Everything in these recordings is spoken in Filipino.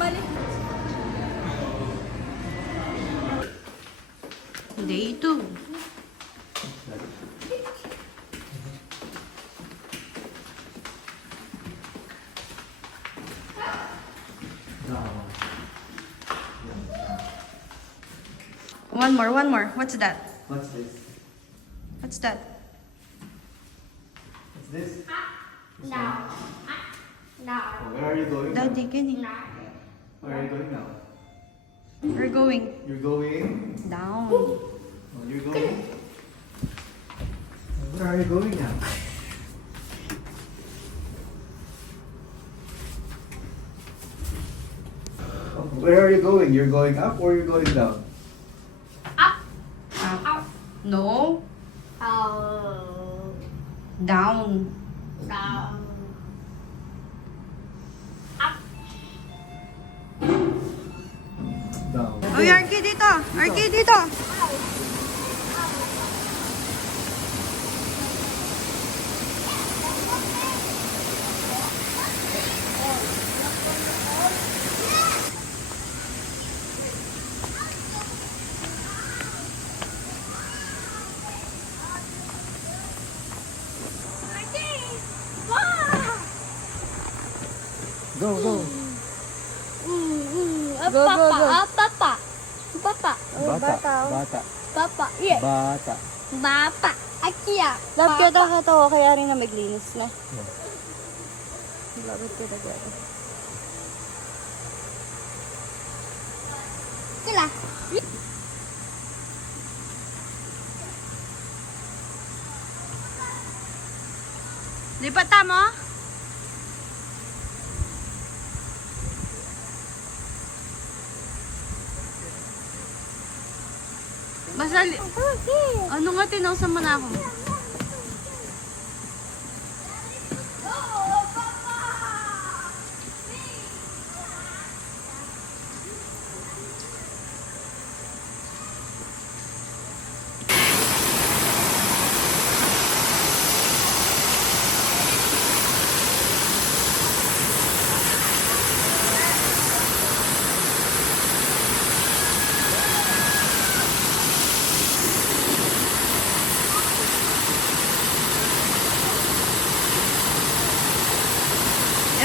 Balik. Day 2. One more. What's that? What's this? What's that? What's this? No. No. Where are you going? Daddy, can Where are you going now? We're going You're going? down. Oh, you're going? Where are you going now? Oh, where are you going? You're going up or you're going down? Up. Up. Up. No. Oh. Down. Down. Up. Down. Uy, Arky dito. Arky dito. Go, go. Go, go, go. Papa. Papa. Bata. Bata. Papa. Yeah. Bata. Papa. Akia. Love ka daw ka to. Kaya rin na maglinis na. Love ka daw. Kila. Lipatan mo? Basta, ano nga tinawsan mo na ako?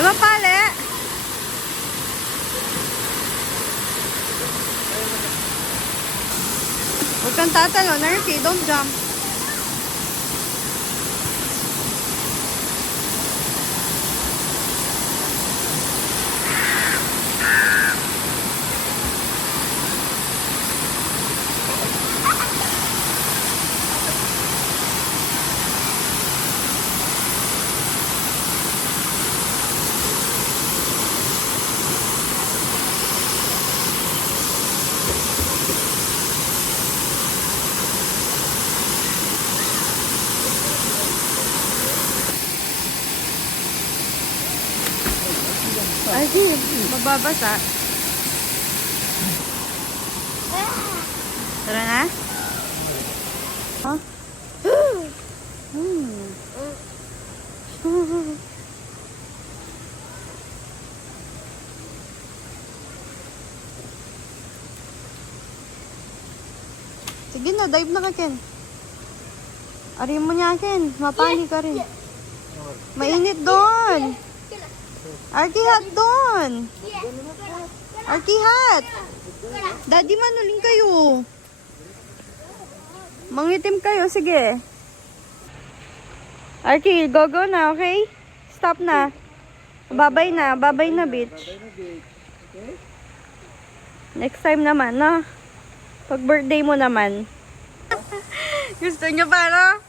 Mapali. Huwag kang tatalo, Nerky. Don't jump. Ay, mababasa. Tara na? Huh? Sige na, dive na ka, Ken. Ari mo niya, Ken. Mapani ka rin. Mainit doon. Arky hat doon. Arky hat. Daddy, manuling kayo. Mangitim kayo, sige. Arky, go na, okay? Stop na. Babay na, bitch. Next time naman, no? Pag birthday mo naman. Gusto niyo ba, no?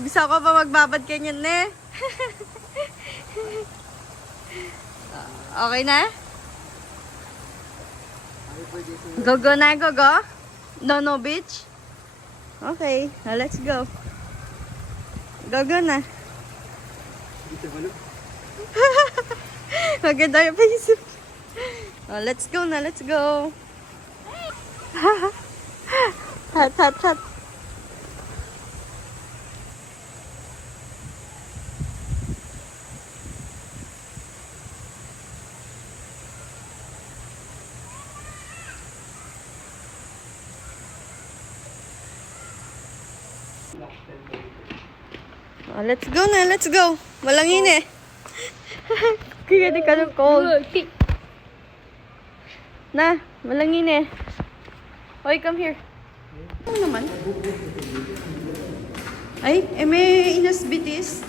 Gusto ko pa magbabad kanyan, ne? Okay na? Go na, go? No, bitch? Okay, now let's go. Go na. Maganda yung face. Oh, let's go na, let's go. Hat. Oh, let's go na, let's go. Malangin eh. Kaya di ka ng cold. Na, malangin eh. Hoy, come here. Ano naman? Ay, may inasbitis.